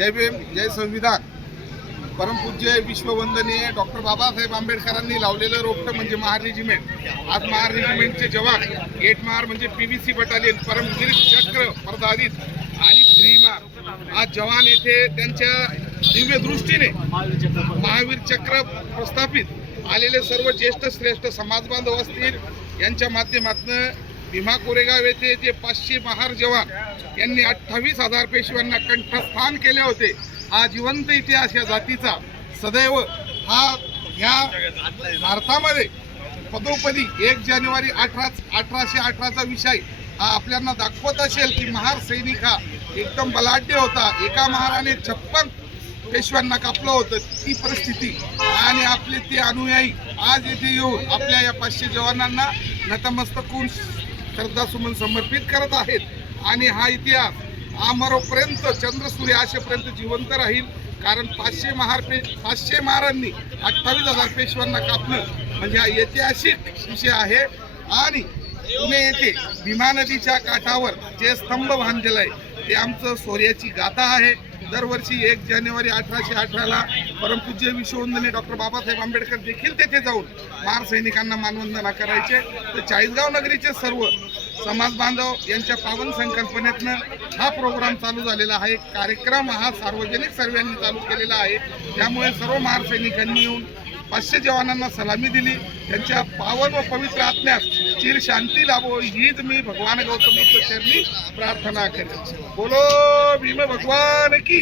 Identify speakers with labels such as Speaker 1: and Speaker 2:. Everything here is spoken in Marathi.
Speaker 1: जय भीम जय संविधान. परमपूज्य विश्ववंदनीय डॉक्टर बाबासाहेब आंबेडकरांनी लावलेलं रोपटं म्हणजे महार रेजिमेंट आज महार रेजिमेंटचे जवान गेट महार म्हणजे सी बटालियन परमवीर चक्र प्रदादित आणि श्रीमार आज जवान येथे त्यांच्या दिव्य दृष्टीने महावीर चक्र प्रस्थापित आलेले सर्व ज्येष्ठ श्रेष्ठ समाजबांधव असतील यांच्या माध्यमातून भीमा कोरेगाव येथे जे पाचशे महार जवान यांनी अठ्ठावीस हजार पेशव्यांना कंठस्थान केले होते हा जिवंत इतिहास या जातीचा सदैव हा ह्या भारतामध्ये पदोपदी एक जानेवारी अठरा अठराशे अठराचा विषय हा आपल्याला दाखवत असेल की महार सैनिक हा एकदम बलाढ्य होता. एका महाराने छप्पन पेशव्यांना कापलं होतं. ती परिस्थिती आणि आपले ते अनुयायी आज येथे येऊन आपल्या या पाचशे जवानांना नतमस्तक होऊन श्रद्धासुमन समर्पित करत आहेत. आणि हा इतिहास आमरोपर्यंत चंद्रसूर्य आशेपर्यंत जिवंत राहील. कारण पाचशे महार पे पाचशे महारांनी अठ्ठावीस हजार पेशव्यांना कापणं म्हणजे हा ऐतिहासिक विषय आहे. आणि पुणे येथे भीमा नदीच्या काठावर जे स्तंभ बांधलेलं आहे ते आमचं शौर्याची गाथा आहे. दरवर्षी एक जानेवारी अठराशे अठराला परमपूज्य विश्ववंदनीय डॉक्टर बाबासाहेब आंबेडकर देखील तेथे जाऊन महार सैनिकांना मानवंदना करायचे. तर चाळीसगाव नगरीचे सर्व समाज बांधव यांच्या पावन संकल्पनेतनं हा प्रोग्राम चालू झालेला आहे. कार्यक्रम हा सार्वजनिक सर्वांनी चालू केलेला आहे. त्यामुळे सर्व महार सैनिकांनी येऊन पाचशे जवानांना सलामी दिली. त्यांच्या पावन व पवित्र आत्म्यास चिर शांती लाभो. हीच मी भगवान गौतम बुद्ध चरणी प्रार्थना करेन. बोलो! भीम भगवान की